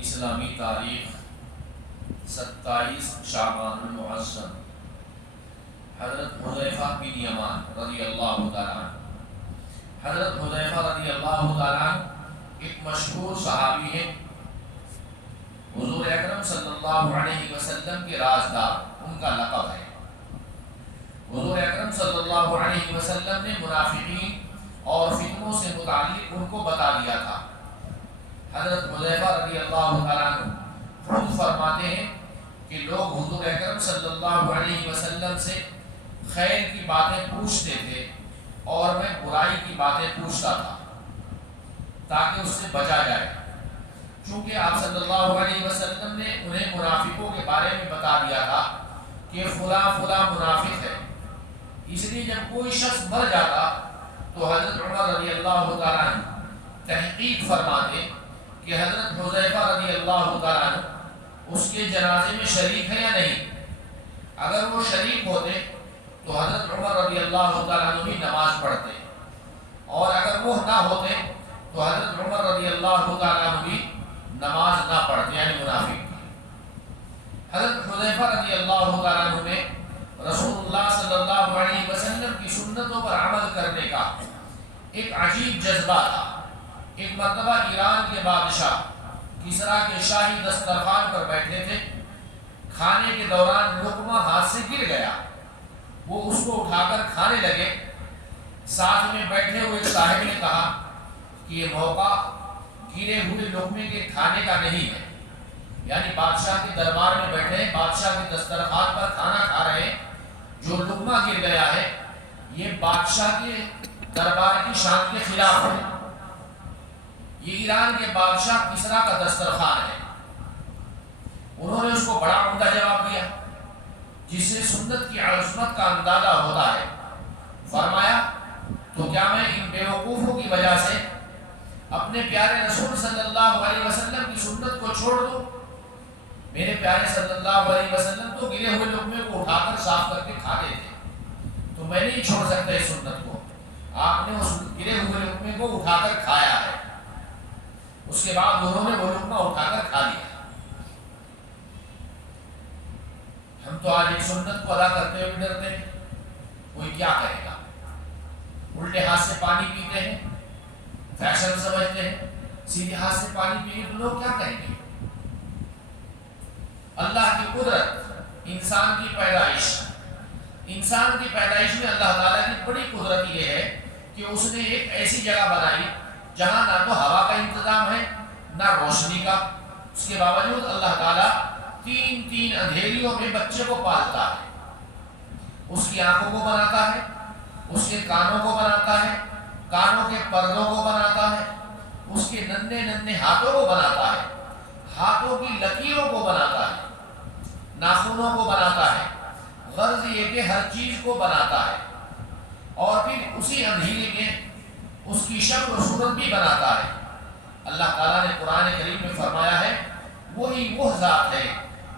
اسلامی تاریخ 27 شعبان المعظم حضرت حذیفہ بن یمان رضی اللہ تعالیٰ عنہ. حضرت حذیفہ رضی اللہ تعالیٰ عنہ ایک مشہور صحابی ہیں، حضور اکرم صلی اللہ علیہ وسلم کے رازدار، ان کا لقب ہے. حضور اکرم صلی اللہ علیہ وسلم نے منافقین اور فتنوں سے متعلق ان کو بتا دیا تھا. حضرت حذیفہ رضی اللہ تعالیٰ عنہ خود فرماتے ہیں کہ لوگ حضور اکرم صلی اللہ علیہ وسلم سے خیر کی باتیں پوچھتے تھے اور میں برائی کی باتیں پوچھتا تھا تاکہ اس سے بچا جائے، چونکہ آپ صلی اللہ علیہ وسلم نے انہیں منافقوں کے بارے میں بتا دیا تھا کہ فلاں فلاں منافق ہے. اس لیے جب کوئی شخص مر جاتا تو حضرت عمر رضی اللہ تعالیٰ عنہ تحقیق فرماتے کہ حضرت حذیفہ رضی اللہ تعالیٰ عنہ اس کے جنازے میں شریک ہے یا نہیں. اگر وہ شریک ہوتے تو حضرت عمر رضی اللہ تعالیٰ عنہ بھی نماز پڑھتے، اور اگر وہ نہ ہوتے تو حضرت عمر رضی اللہ تعالیٰ عنہ بھی نماز نہ پڑھتے، یعنی منافق. حضرت حذیفہ رضی اللہ تعالیٰ عنہ نے رسول اللہ صلی اللہ علیہ وسلم کی سنتوں پر عمل کرنے کا ایک عجیب جذبہ تھا. ایک مرتبہ ایران کے بادشاہ کسریٰ کے شاہی دسترخوان پر بیٹھے تھے. کھانے کے دوران لقمہ ہاتھ سے گر گیا، وہ اس کو اٹھا کر کھانے لگے. ساتھ میں بیٹھے ہوئے صاحب نے کہا کہ یہ موقع گرے ہوئے لقمے کے کھانے کا نہیں ہے، یعنی بادشاہ کے دربار میں بیٹھے ہیں، بادشاہ کے دسترخوان پر کھانا کھا رہے ہیں، جو لقمہ گر گیا ہے یہ بادشاہ کے دربار کی شان کے خلاف ہے. یہ ایران کے بادشاہ کسریٰ کا دسترخوان ہے. انہوں نے اس کو بڑا عمدہ جواب دیا جس سے سنت کی عظمت کا اندازہ ہوتا ہے. فرمایا تو کیا میں ان بیوقوفوں کی وجہ سے اپنے پیارے رسول صلی اللہ علیہ وسلم کی سنت کو چھوڑ دوں؟ میرے پیارے صلی اللہ علیہ وسلم تو گرے ہوئے لقمے کو اٹھا کر صاف کر کے کھاتے تھے، تو میں نہیں چھوڑ سکتا اس سنت کو. آپ نے اس گرے ہوئے لقمے کو اٹھا کر کھایا ہے. اس کے بعد انہوں نے وہ لقمہ اٹھا کر کھا لیا. ہم تو آج ایک سنت کو ادا کرتے ہوئے ڈرتے ہیں، کوئی کیا کہے گا. الٹے ہاتھ سے پانی پیتے ہیں، فیشن سمجھتے ہیں. سیدھے ہاتھ سے پانی پیئے تو لوگ کیا کہیں گے. اللہ کی قدرت، انسان کی پیدائش میں اللہ تعالیٰ کی بڑی قدرت یہ ہے کہ اس نے ایک ایسی جگہ بنائی جہاں نہ تو ہوا کا انتظام ہے نہ روشنی کا. اس کے باوجود اللہ تعالیٰ تین اندھیریوں میں بچے کو پالتا ہے. اس کی آنکھوں کو بناتا ہے، اس کے کانوں کو بناتا ہے، کانوں کے پردوں کو بناتا ہے، اس کے ننھے ہاتھوں کو بناتا ہے، ہاتھوں کی لکیروں کو بناتا ہے، ناخنوں کو بناتا ہے. غرض یہ کہ ہر چیز کو بناتا ہے، اور پھر اسی اندھیرے میں اس کی شکل و صورت بھی بناتا ہے. اللہ تعالیٰ نے قرآن کریم میں فرمایا ہے وہی وہ ذات ہے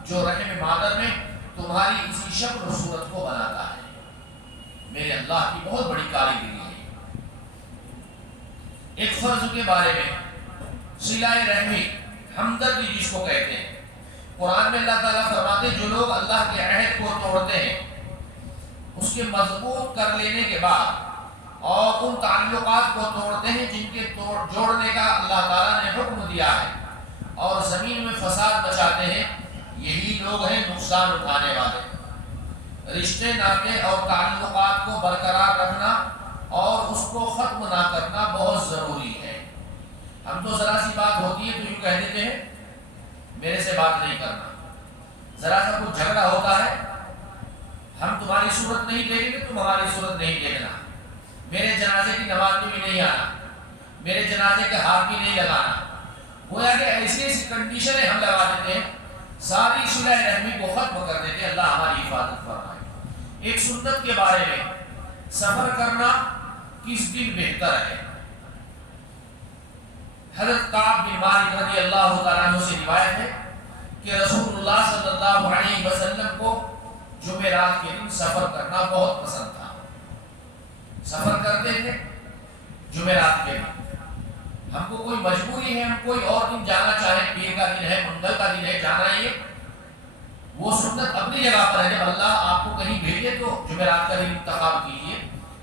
جو رحم مادر میں تمہاری اسی شکل و صورت کو بناتا ہے. میرے اللہ کی بہت بڑی کاریگری ہے. ایک فرض کے بارے میں صلہ رحمی، ہمدردی جس کو کہتے ہیں، قرآن میں اللہ تعالیٰ فرماتے ہیں جو لوگ اللہ کے عہد کو توڑتے ہیں اس کے مضبوط کر لینے کے بعد اور ان تعلقات کو توڑتے ہیں جن کے جوڑنے کا اللہ تعالیٰ نے حکم دیا ہے اور زمین میں فساد مچاتے ہیں، یہی لوگ ہیں نقصان اٹھانے والے. رشتے ناطے اور تعلقات کو برقرار رکھنا اور اس کو ختم نہ کرنا بہت ضروری ہے. ہم تو ذرا سی بات ہوتی ہے تو یوں کہہ دیتے ہیں میرے سے بات نہیں کرنا. ذرا سا کچھ جھگڑا ہوتا ہے ہم تمہاری صورت نہیں دیکھیں گے، تم ہماری صورت نہیں دیکھنا. میرے جنازے کی نماز میں بھی نہیں آنا، میرے جنازے کے ہاتھ بھی نہیں لگانا. گویا کہ ایسی کنڈیشنیں ہم لگا دیتے ہیں، ساری صلہ رحمی کو ختم کر دیتے ہیں. اللہ ہماری حفاظت فرمائے. ایک سنت کے بارے میں سفر کرنا کس دن بہتر ہے؟ حضرت کعب بن مالک رضی اللہ تعالیٰ عنہ سے روایت ہے کہ رسول اللہ صلی اللہ علیہ وسلم کو جمعرات کے دن سفر کرنا بہت پسند تھا. سفر کرتے تھے جمعرات کے دن. ہم کو کوئی مجبوری ہے، ہم کوئی اور دن جانا چاہیں، پیر کا دن ہے، منگل کا دن ہے، جانا ہے، وہ سنت اپنی جگہ پر ہے۔ جب اللہ آپ کو کہیں بھیجے تو جمعرات کا دن انتخاب کیجیے،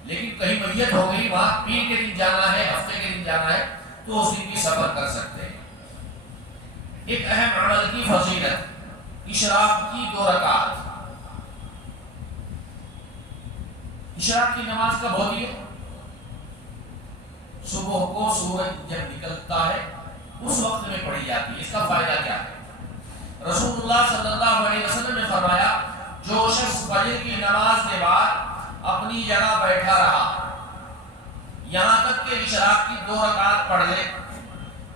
لیکن کہیں میت ہو گئی، وہاں پیر کے دن جانا ہے، ہفتے کے دن جانا ہے، تو اس دن کی سفر کر سکتے ہیں۔ ایک اہم عمل کی فضیلت، اشراق کی 2 رکعت۔ اشراق کی نماز کب ہوتی ہے؟ صبح کو سورج جب نکلتا ہے اس وقت میں پڑھی جاتی ہے۔ اس کا فائدہ کیا ہے؟ رسول اللہ صلی اللہ علیہ وسلم نے فرمایا، جو شخص فجر کی نماز کے بعد اپنی جگہ بیٹھا رہا یہاں تک کہ اشراق کی 2 رکعت پڑھ لے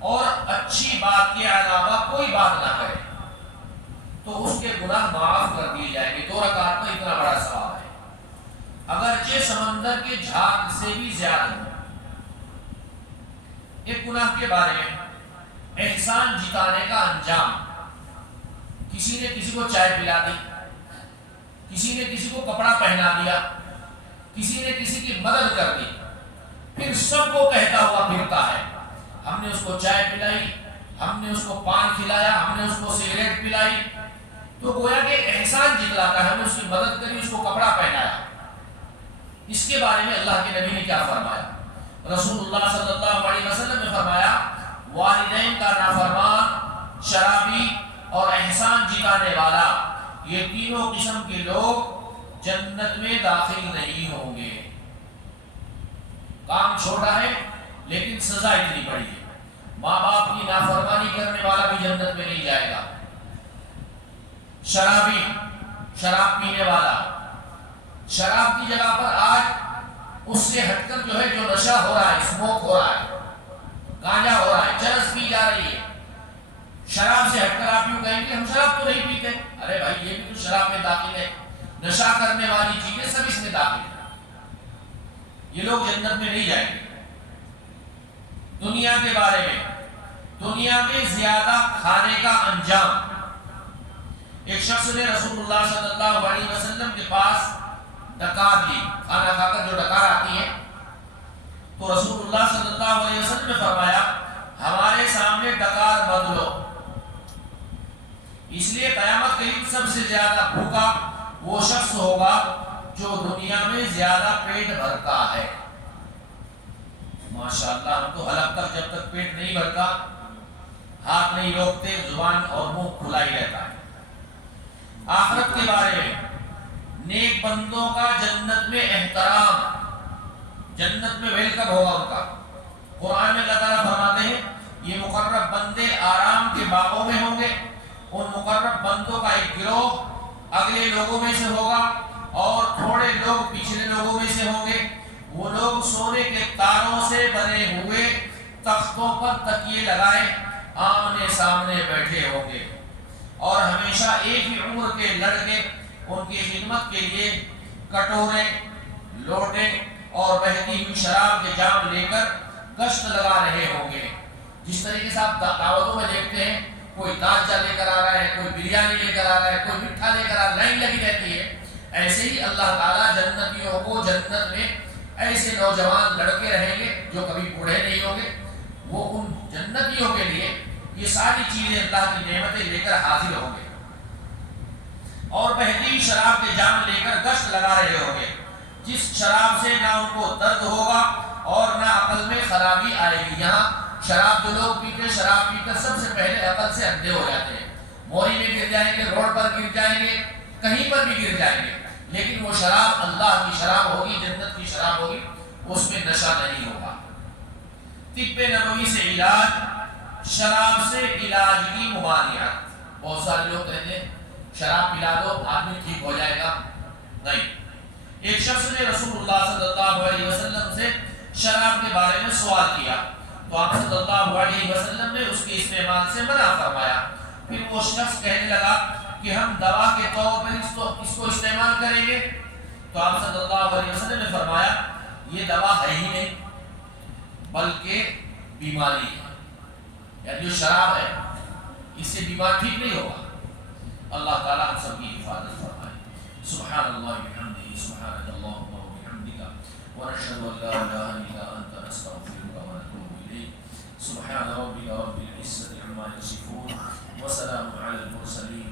اور اچھی بات کے علاوہ کوئی بات نہ کرے، تو اس کے گناہ معاف کر دیے جائیں گے۔ 2 رکعت میں اتنا بڑا ثواب ہے، اگرچہ سمندر کے جھاگ سے بھی زیادہ ہو۔ ایک گناہ کے بارے میں، احسان جتانے کا انجام۔ کسی نے کسی کو چائے پلا دی، کسی نے کسی کو کپڑا پہنا دیا، کسی نے کسی کی مدد کر دی، پھر سب کو کہتا ہوا پھرتا ہے، ہم نے اس کو چائے پلائی، ہم نے اس کو پان کھلایا، ہم نے اس کو سگریٹ پلائی، تو گویا کہ احسان جتلاتا ہے، ہم نے اس کی مدد کری، اس کو کپڑا پہنایا۔ اس کے بارے میں اللہ کے نبی نے کیا فرمایا؟ رسول اللہ صلی اللہ علیہ وسلم نے فرمایا، والدین کا نافرمان، شرابی اور احسان جتانے والا، یہ تینوں قسم کے لوگ جنت میں داخل نہیں ہوں گے۔ کام چھوٹا ہے لیکن سزا اتنی بڑی ہے۔ ماں باپ کی نافرمانی کرنے والا بھی جنت میں نہیں جائے گا۔ شرابی، شراب پینے والا، شراب کی جگہ پر آج اس سے ہٹ کر جو ہے جو نشہ ہو رہا ہے، اسموک ہو رہا ہے، گانجا ہو رہا ہے، چرس پی جا رہی ہے، شراب سے ہٹ کر آپ یوں کہیں گے ہم شراب تو نہیں پیتے، ارے بھائی یہ بھی تو شراب میں داخل ہے، نشہ کرنے والی چیزیں سب اس میں داخل ہیں، یہ لوگ جنت میں نہیں جائیں گے۔ دنیا کے بارے میں، دنیا میں زیادہ کھانے کا انجام۔ ایک شخص نے رسول اللہ صلی اللہ علیہ وسلم کے پاس ڈکار لی، کھانا کھا کر جو ڈکار آتی ہے، تو رسول اللہ صلی اللہ علیہ وسلم نے فرمایا، ہمارے سامنے ڈکار مت لو، اس لیے قیامت کے دن سب سے زیادہ بھوکا وہ شخص ہوگا جو دنیا میں زیادہ پیٹ بھرتا ہے۔ ماشاءاللہ، ہم تو حلق تک جب تک پیٹ نہیں بھرتا ہاتھ نہیں روکتے، زبان اور منہ کھلا ہی رہتا ہے۔ آخرت کے بارے میں، نیک بندوں کا جنت میں احترام، جنت میں ویلکم ہوگا ان کا۔ قرآن میں اللہ تعالیٰ فرماتے ہیں، یہ مقرب بندے آرام کے باغوں میں ہوں گے، ان مقرب بندوں کا ایک گروہ اگلے لوگوں میں سے ہوگا اور تھوڑے لوگ پچھلے لوگوں میں سے ہوں گے۔ وہ لوگ سونے کے تاروں سے بنے ہوئے تختوں پر تکیے لگائے آمنے سامنے بیٹھے ہوں گے، اور ہمیشہ ایک ہی عمر کے لڑکے ان کی خدمت کے لیے کٹورے، لوٹے اور بہتی ہوئی شراب کے جام لے کر گشت لگا رہے ہوں گے۔ جس طریقے سے آپ دعوتوں میں دیکھتے ہیں، کوئی دانچہ لے کر آ رہا ہے، کوئی بریانی لے کر آ رہا ہے، کوئی میٹھا لے کر آ رہا ہے، لائن لگی رہتی ہے، ایسے ہی اللہ تعالیٰ جنتیوں کو جنت میں ایسے نوجوان لڑکے رہیں گے جو کبھی بوڑھے نہیں ہوں گے۔ وہ ان جنتیوں کے لیے یہ ساری چیزیں اللہ کی نعمتیں لے کر حاضر ہوں گے، اور بہتی شراب کے جام لے کر گشت لگا رہے ہوں گے، جس شراب سے نہ ان کو درد ہوگا اور نہ عقل میں خرابی آئے گی۔ یہاں شراب جو لوگ پیتے، شراب پی کر سب سے پہلے عقل سے اندھے ہو جاتے ہیں، موری میں گر جائیں گے، روڈ پر گر جائیں گے، کہیں پر بھی گر جائیں گے، لیکن وہ شراب اللہ کی شراب ہوگی، جنت کی شراب ہوگی، اس میں نشہ نہیں ہوگا۔ طب نبوی سے علاج، شراب سے علاج کی ممانعت۔ بہت سارے لوگ کہتے ہیں شراب پلا دو آدمی ٹھیک ہو جائے گا، نہیں۔ ایک شخص نے رسول اللہ صلی اللہ علیہ وسلم سے شراب کے بارے میں سوال کیا، تو آپ صلی اللہ علیہ وسلم نے اس کے استعمال سے منع فرمایا۔ پھر وہ شخص کہنے لگا کہ ہم دوا کے طور پر اس کو استعمال کریں گے، تو آپ صلی اللہ علیہ وسلم نے فرمایا، یہ دوا ہے ہی نہیں بلکہ بیماری ہے، یعنی جو شراب ہے اس سے بیمار ٹھیک نہیں ہوگا۔ اللہ تعالیٰ ہم سب کی حفاظت فرمائے۔ سبحان اللہ بحمدہ، سبحانک اللہم وبحمدک، ونشہد ان لا الہ الا انت، نستغفرک ونتوب الیک۔ يصفون وسلام على المرسلين